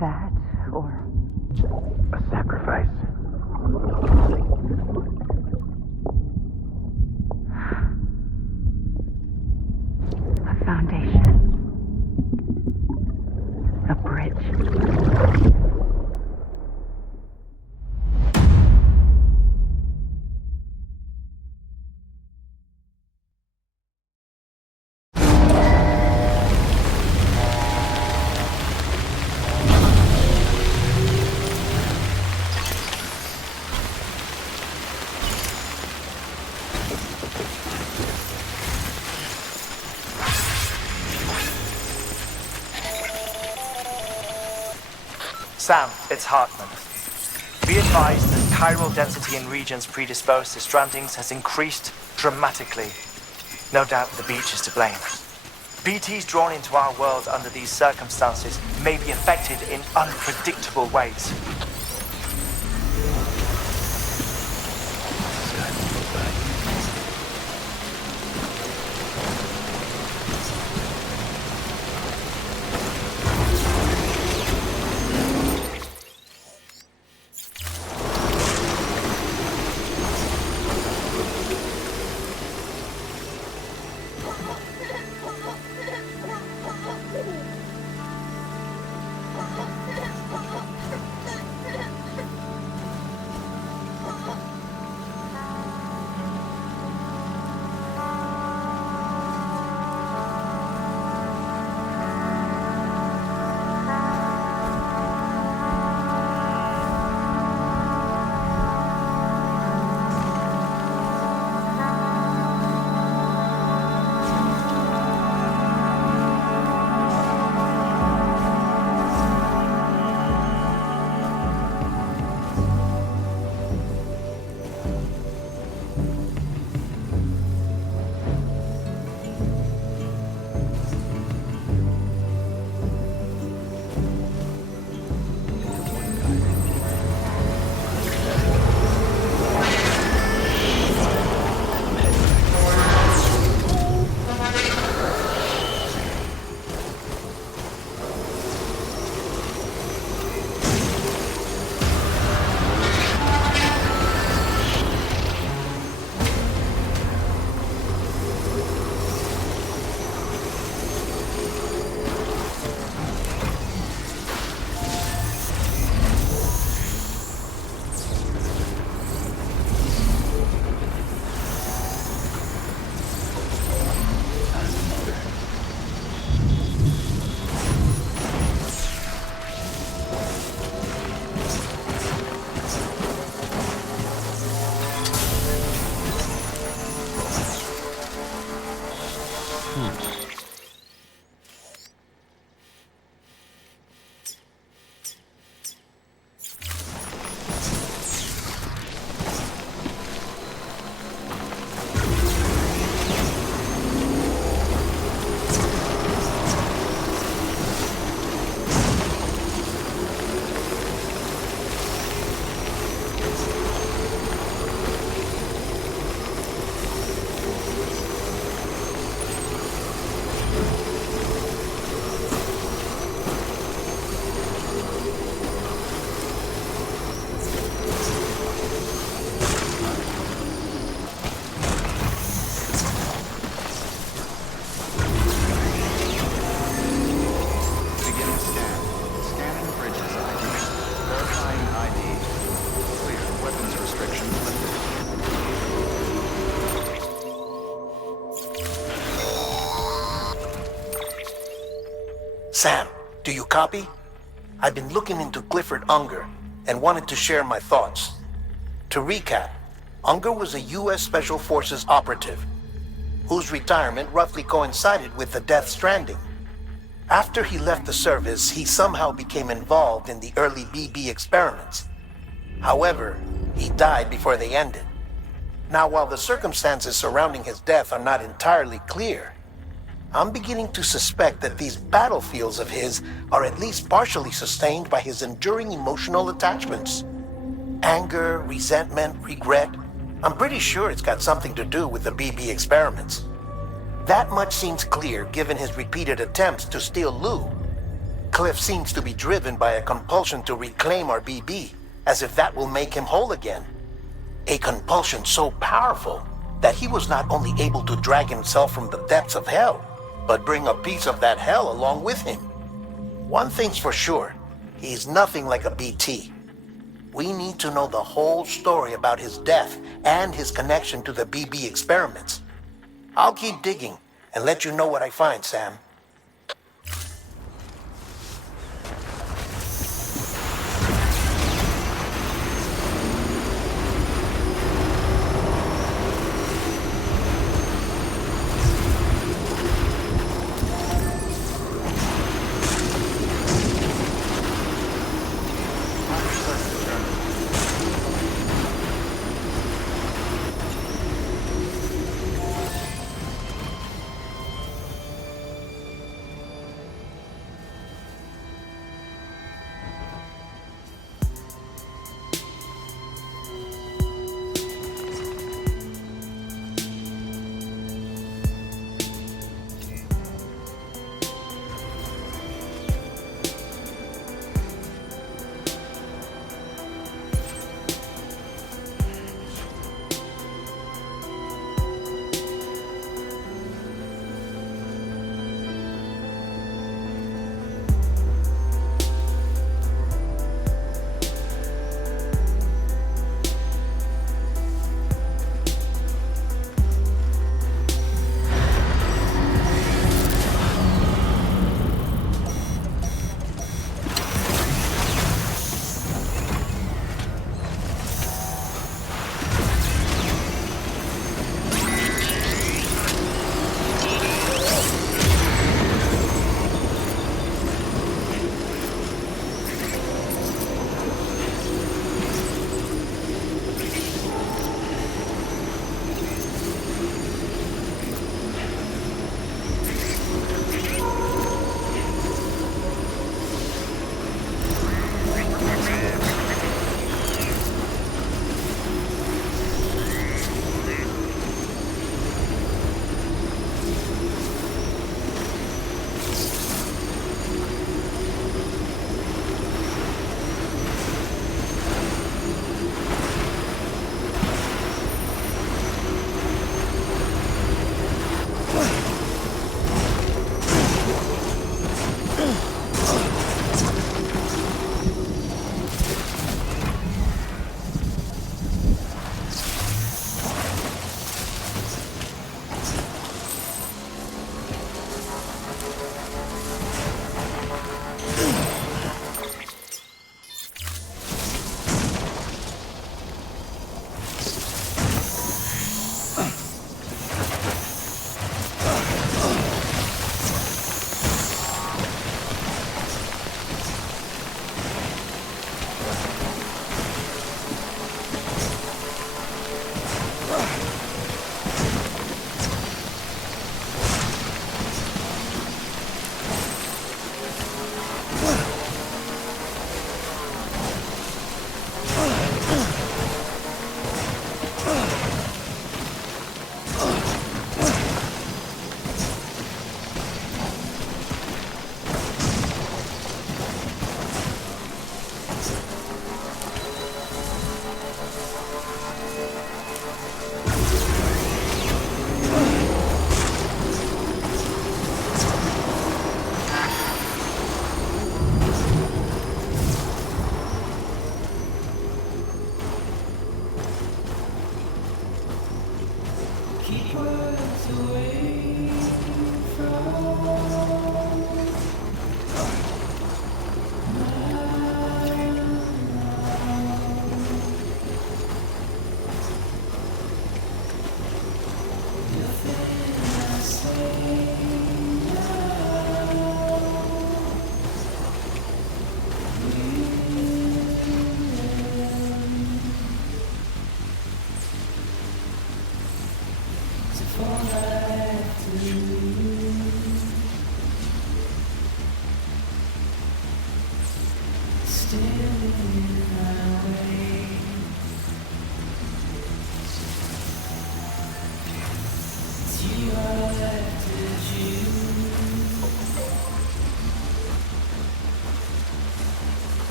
that, or... A sacrifice. A foundation. A bridge. Sam, it's Hartman. Be advised that chiral density in regions predisposed to strandings has increased dramatically. No doubt the beach is to blame. BTs drawn into our world under these circumstances may be affected in unpredictable ways. Sam, do you copy? I've been looking into Clifford Unger and wanted to share my thoughts. To recap, Unger was a U.S. Special Forces operative whose retirement roughly coincided with the Death Stranding. After he left the service, he somehow became involved in the early BB experiments. However, he died before they ended. Now, while the circumstances surrounding his death are not entirely clear, I'm beginning to suspect that these battlefields of his are at least partially sustained by his enduring emotional attachments. Anger, resentment, regret. I'm pretty sure it's got something to do with the BB experiments. That much seems clear given his repeated attempts to steal Lou. Cliff seems to be driven by a compulsion to reclaim our BB, as if that will make him whole again. A compulsion so powerful that he was not only able to drag himself from the depths of hell, but bring a piece of that hell along with him. One thing's for sure, he's nothing like a BT. We need to know the whole story about his death and his connection to the BB experiments. I'll keep digging and let you know what I find, Sam.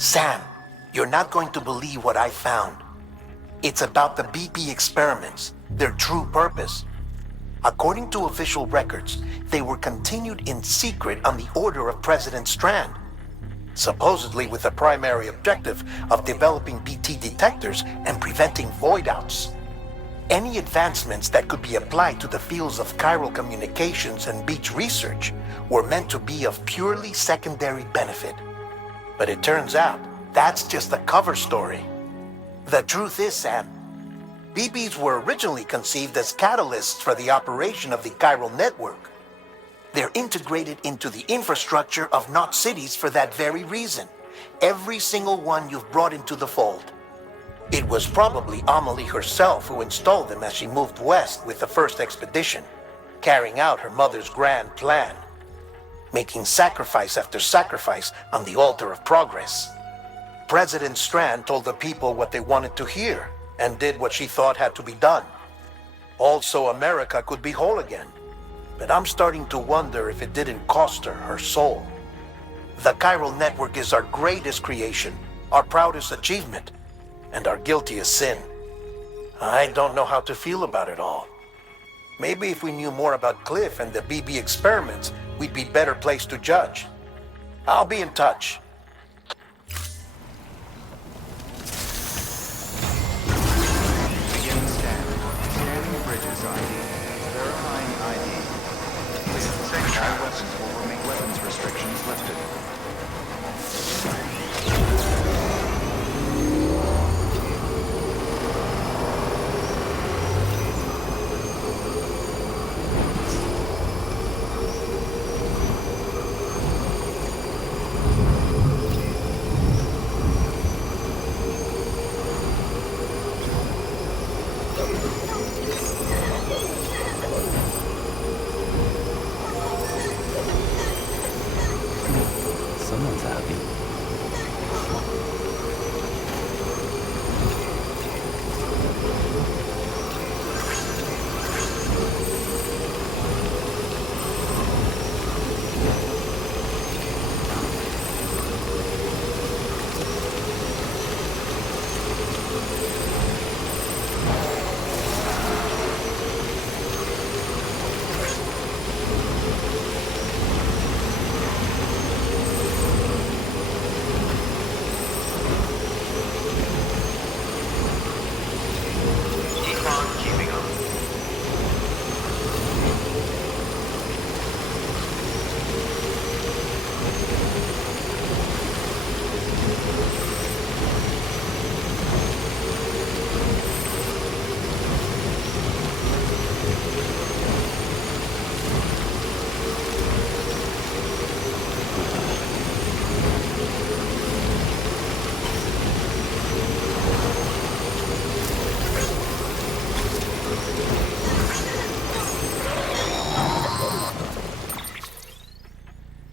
Sam, you're not going to believe what I found. It's about the BP experiments, their true purpose. According to official records, they were continued in secret on the order of President Strand, supposedly with the primary objective of developing BT detectors and preventing void-outs. Any advancements that could be applied to the fields of chiral communications and beach research were meant to be of purely secondary benefit. But it turns out, that's just a cover story. The truth is, Sam, BBs were originally conceived as catalysts for the operation of the chiral network. They're integrated into the infrastructure of Knot cities for that very reason. Every single one you've brought into the fold. It was probably Amelie herself who installed them as she moved west with the first expedition, carrying out her mother's grand plan, making sacrifice after sacrifice on the altar of progress. President Strand told the people what they wanted to hear and did what she thought had to be done. Also, America could be whole again. But I'm starting to wonder if it didn't cost her her soul. The chiral network is our greatest creation, our proudest achievement, and our guiltiest sin. I don't know how to feel about it all. Maybe if we knew more about Cliff and the BB experiments, we'd be better placed to judge. I'll be in touch. Beginning scan. Scanning bridges ID. Verifying ID. Please check all weapons will make weapons restrictions lifted. Someone's happy.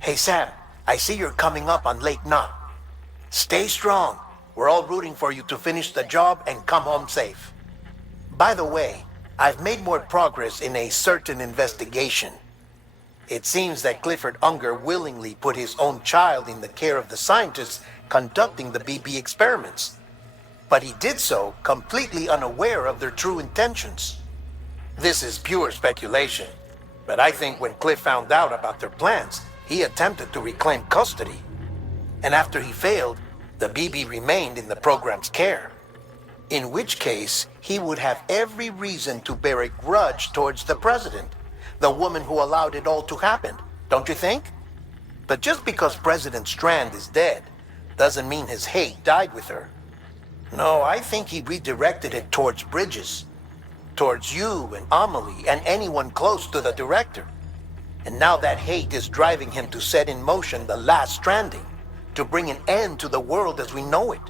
Hey Sam, I see you're coming up on Lake Knot. Stay strong. We're all rooting for you to finish the job and come home safe. By the way, I've made more progress in a certain investigation. It seems that Clifford Unger willingly put his own child in the care of the scientists conducting the BB experiments. But he did so completely unaware of their true intentions. This is pure speculation, but I think when Cliff found out about their plans, he attempted to reclaim custody. And after he failed, the BB remained in the program's care. In which case, he would have every reason to bear a grudge towards the president, the woman who allowed it all to happen, don't you think? But just because President Strand is dead, doesn't mean his hate died with her. No, I think he redirected it towards Bridges, towards you and Amelie and anyone close to the director. And now that hate is driving him to set in motion the last stranding, to bring an end to the world as we know it.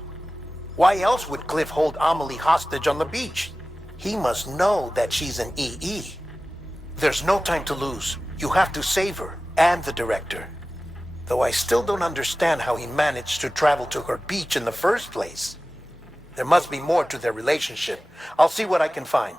Why else would Cliff hold Amelie hostage on the beach? He must know that she's an EE. There's no time to lose. You have to save her and the director. Though I still don't understand how he managed to travel to her beach in the first place. There must be more to their relationship. I'll see what I can find.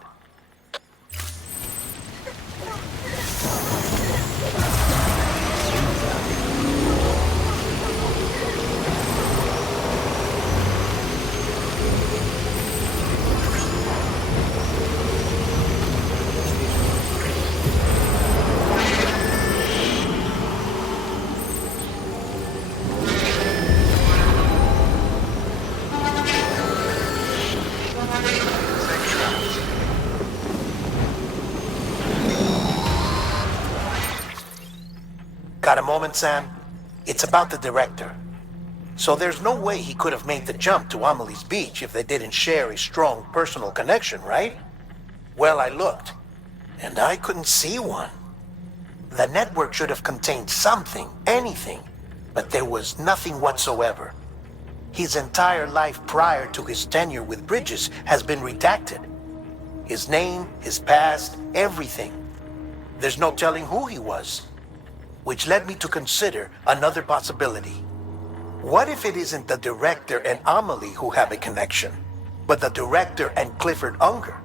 Got a moment, Sam? It's about the director. So there's no way he could have made the jump to Amelie's beach if they didn't share a strong personal connection, right? Well, I looked, and I couldn't see one. The network should have contained something, anything, but there was nothing whatsoever. His entire life prior to his tenure with Bridges has been redacted. His name, his past, everything. There's no telling who he was. Which led me to consider another possibility. What if it isn't the director and Amelie who have a connection, but the director and Clifford Unger?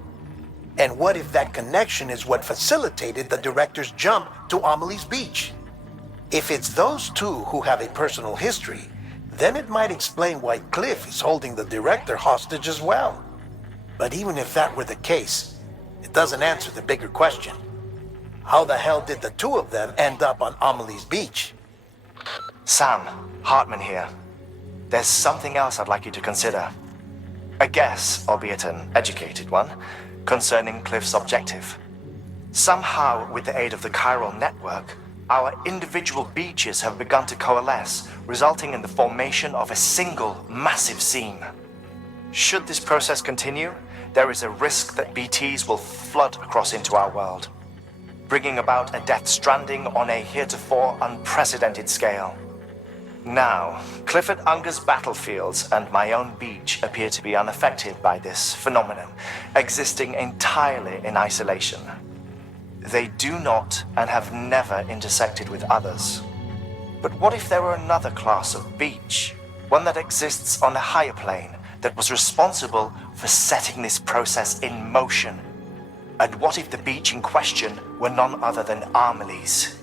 And what if that connection is what facilitated the director's jump to Amelie's beach? If it's those two who have a personal history, then it might explain why Cliff is holding the director hostage as well. But even if that were the case, it doesn't answer the bigger question. How the hell did the two of them end up on Amelie's beach? Sam, Hartman here. There's something else I'd like you to consider. A guess, albeit an educated one, concerning Cliff's objective. Somehow, with the aid of the chiral network, our individual beaches have begun to coalesce, resulting in the formation of a single massive seam. Should this process continue, there is a risk that BTs will flood across into our world, bringing about a death stranding on a heretofore unprecedented scale. Now, Clifford Unger's battlefields and my own beach appear to be unaffected by this phenomenon, existing entirely in isolation. They do not and have never intersected with others. But what if there were another class of beach, one that exists on a higher plane, that was responsible for setting this process in motion? And what if the beach in question were none other than Amelie's?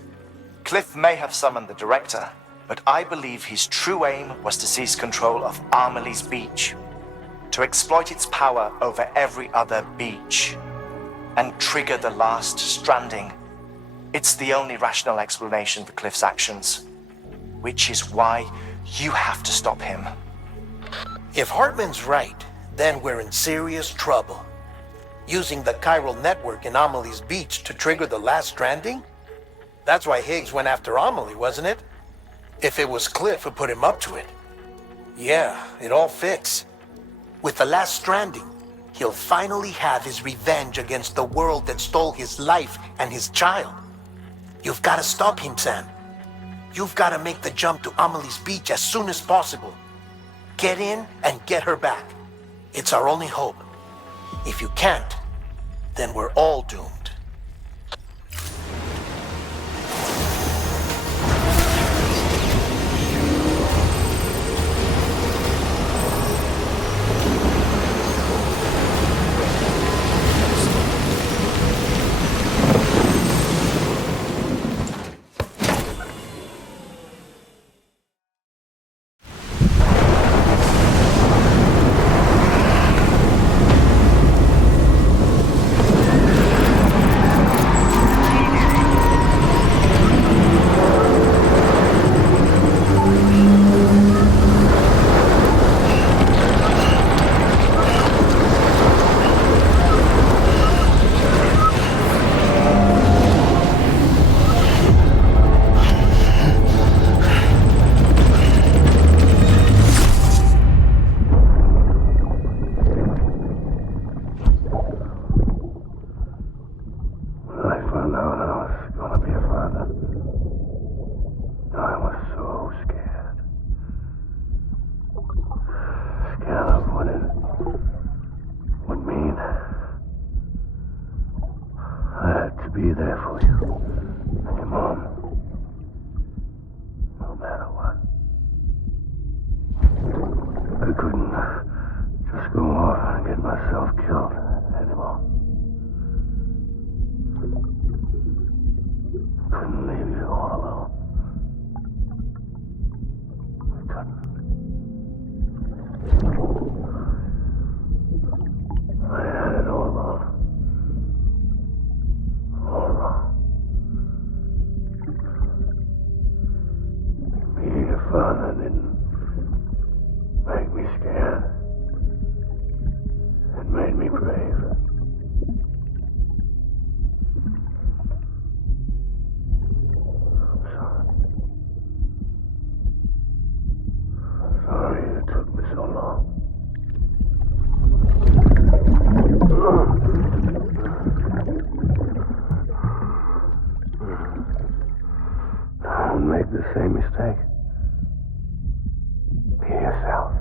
Cliff may have summoned the director, but I believe his true aim was to seize control of Amelie's beach, to exploit its power over every other beach, and trigger the last stranding. It's the only rational explanation for Cliff's actions, which is why you have to stop him. If Hartman's right, then we're in serious trouble. Using the chiral network in Amelie's beach to trigger the last stranding? That's why Higgs went after Amelie, wasn't it? If it was Cliff who put him up to it. Yeah, it all fits. With the last stranding, he'll finally have his revenge against the world that stole his life and his child. You've got to stop him, Sam. You've got to make the jump to Amelie's beach as soon as possible. Get in and get her back. It's our only hope. If you can't, then we're all doomed. father didn't make me scared. It made me brave. I'm sorry. I'm sorry it took me so long. Don't make the same mistake. Be yourself.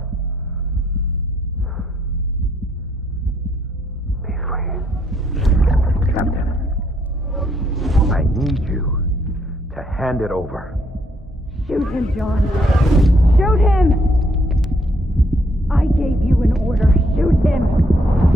Be free. Captain, I need you to hand it over. Shoot him, John. Shoot him! I gave you an order. Shoot him!